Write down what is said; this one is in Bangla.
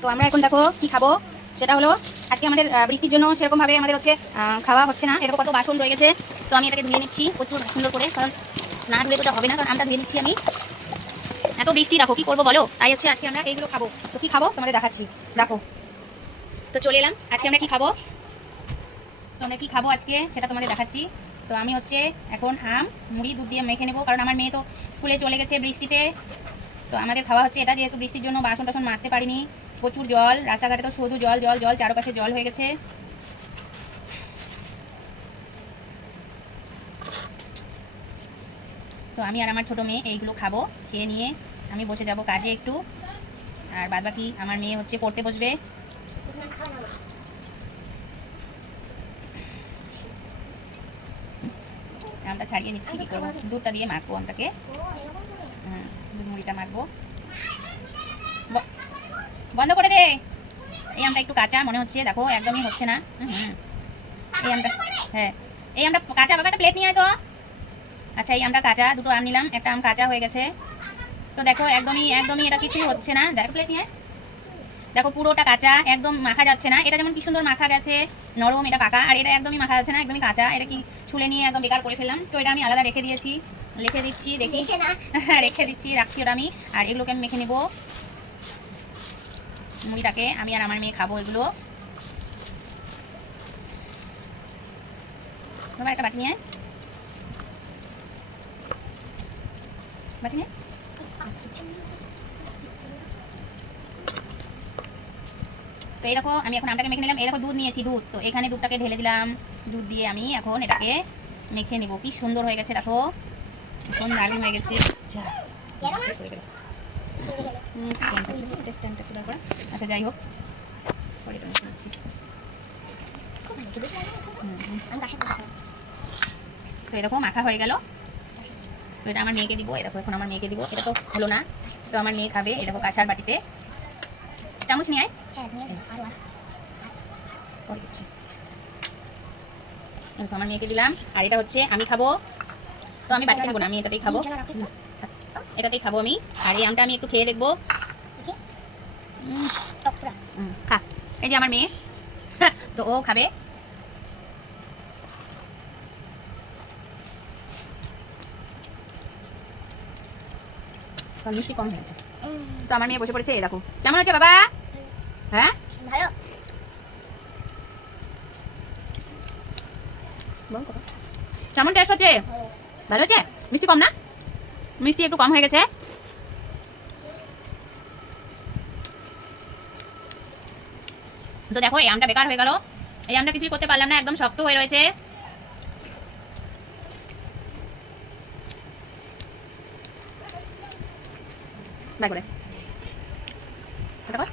তো আমরা এখন দেখো কি খাব? সেটা হলো, আজকে আমাদের বৃষ্টির জন্য সেরকমভাবে আমাদের হচ্ছে খাওয়া হচ্ছে না। এরকম কত বাসন রয়ে গেছে। তো আমি এটাকে ধুয়ে নিচ্ছি প্রচুর সুন্দর করে, কারণ না ধুয়ে তো হবে না, কারণ আমটা ধুয়ে নিচ্ছি আমি। এত বৃষ্টি রাখো কি করব বলো? তাই হচ্ছে আজকে আমরা এইগুলো খাব। তো কি খাব? তোমাদের দেখাচ্ছি। রাখো তো চলে এলাম। আজকে আমরা কি খাব? তো আমরা কি খাব আজকে? সেটা তোমাদের দেখাচ্ছি। তো আমি হচ্ছে এখন আম, মুড়ি, দুধ দিয়ে মেখে নেব, কারণ আমার মেয়ে তো স্কুলে চলে গেছে বৃষ্টিতে। তো আমাদের খাওয়া হচ্ছে এটা, যেহেতু বৃষ্টির জন্য বাসন টাসন মাজতে পারিনি। প্রচুর জল, রাস্তাঘাটে তো শুধু জল জল জল, চারপাশে জল হয়ে গেছে। তো আমি আর আমার ছোটো মেয়ে এইগুলো খাব, খেয়ে নিয়ে আমি বসে যাব কাজে একটু। আর বাদ বাকি আমার মেয়ে হচ্ছে পড়তে বসবে। আমরা ছাড়িয়ে নিচ্ছি, কি করব? দুধটা দিয়ে মাখবো আমটাকে। দুধ মুড়িটা মাখবো। বন্ধ করে দে। এই আমটা একটু কাঁচা মনে হচ্ছে দেখো একদমই হচ্ছে না। এই আমটা হ্যাঁ। এই আমটা কাঁচা বাবা একটা প্লেট নিয়ে আয় তো। আচ্ছা এই আমটা কাঁচা দুটো আম নিলাম একটা আম কাঁচা হয়ে গেছে। তো দেখো একদমই একদমই এটা কিছুই হচ্ছে না। দেখো প্লেট নিয়ে দেখো পুরোটা কাঁচা একদম মাখা যাচ্ছে না। এটা যেমন কি সুন্দর মাখা গেছে নরম এটা পাকা। আর এটা একদমই মাখা যাচ্ছে না একদমই কাঁচা। এটা কি ছুলে নিয়ে একদম বেকার করে ফেললাম। তো এটা আমি আলাদা রেখে দিয়েছি। লিখে দিচ্ছি দেখি। হ্যাঁ রেখে দিচ্ছি রাখছি ওটা আমি। আর এগুলোকে আমি মেখে নেব। মুড়িটাকে আমি আর আমার মেয়ে খাব এগুলো। বাবা একটা বাটি নিয়ে বাটি নিয়ে তো এই দেখো, আমি এখন আমটাকে মেখে নিলাম। এই দেখো, দুধ নিয়েছি, দুধ। তো এখানে দুধটাকে ঢেলে দিলাম। দুধ দিয়ে আমি এখন এটাকে মেখে নেব। কি সুন্দর হয়ে গেছে, দেখো। এখন দারুণ হয়ে গেছে। আচ্ছা যাই হোক। তো দেখো, মাখা হয়ে গেল। তো এটা আমার মেয়েকে দিব দেখো, এখন আমার মেয়েকে দিব। এটা তো হলো না। তো আমার মেয়ে খাবে দেখো, কাঁচার বাটিতে। চামচ নিয়ে আয়। আমার মেয়েকে দিলাম। আর এটা হচ্ছে, আমি খাব। তো আমি বাটিতে খাব না, আমি এটাতেই খাব। এটাতেই খাব আমি। আর এই আমটা আমি একটু খেয়ে দেখব। খা। এই যে আমার মেয়ে। তো ও খাবে। মিষ্টি কম হয়েছে তো আমার মেয়ে বসে পড়েছে এই দেখো। কেমন হচ্ছে বাবা? হ্যাঁ? ভালো। কেমন টেস্ট হচ্ছে? ভালো হচ্ছে? মিষ্টি কম না? মিষ্টি একটু কম হয়ে গেছে। তো দেখো, এই আমটা বেকার হয়ে গেল। এই আমটা কিছুই করতে পারলাম না, একদম শক্ত হয়ে রয়েছে। এটা কর।